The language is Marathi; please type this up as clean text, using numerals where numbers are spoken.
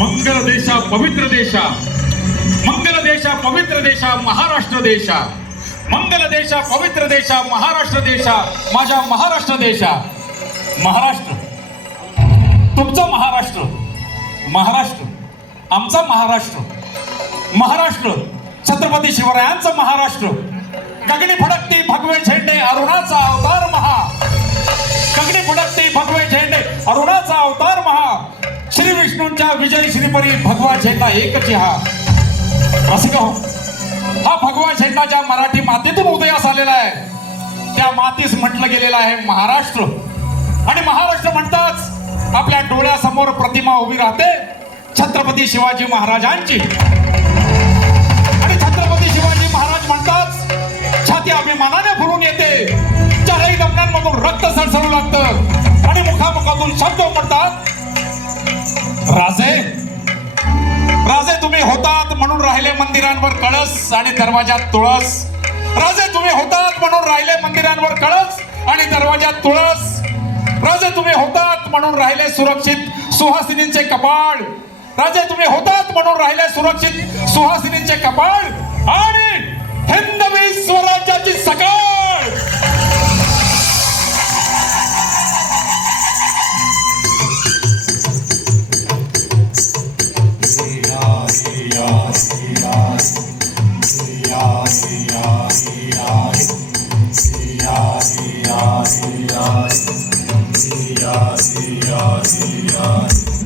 मंगल देशा पवित्र देशा, मंगल देशा पवित्र देशा महाराष्ट्र देशा, मंगल देशा पवित्र देशा महाराष्ट्र देशा, माझ्या महाराष्ट्र देशा. महाराष्ट्र तुमचा महाराष्ट्र, महाराष्ट्र आमचा महाराष्ट्र, महाराष्ट्र छत्रपती शिवरायांचा महाराष्ट्र. गगनी फडकती भगवे झेंडे अरुणाचा अवतार महा, गगनी फडकती भगवे झेंडे अरुणाचा अवतार महा. श्री विष्णूंच्या विजय श्रीपरी भगवा झेंडा एकच हा. रसिक हो, हा भगवा झेंडा ज्या मराठी मातीतून उदयास आलेला आहे त्या मातीस म्हटलं गेलेलं आहे महाराष्ट्र. आणि महाराष्ट्र म्हणताच आपल्या डोळ्यासमोर प्रतिमा उभी राहते छत्रपती शिवाजी महाराजांची. आणि छत्रपती शिवाजी महाराज म्हणताच छाती अभिमानाने भरून येते. चारही लग्नांमधून रक्त सळसळू लागतं आणि मुखामुखातून शब्द म्हणतात, राजे राजे तुम्ही होतात म्हणून राहिले मंदिरांवर कळस आणि दरवाजात तुळस. राजे तुम्ही होतात म्हणून राहिले मंदिरांवर कळस आणि दरवाजात तुळस. राजे तुम्ही होतात म्हणून राहिले सुरक्षित सुहासिनींचे कपाळ. राजे तुम्ही होतात म्हणून राहिले सुरक्षित सुहासिनींचे कपाळ आणि हिंदवी स्वराज्याची सकाळ. Yeah.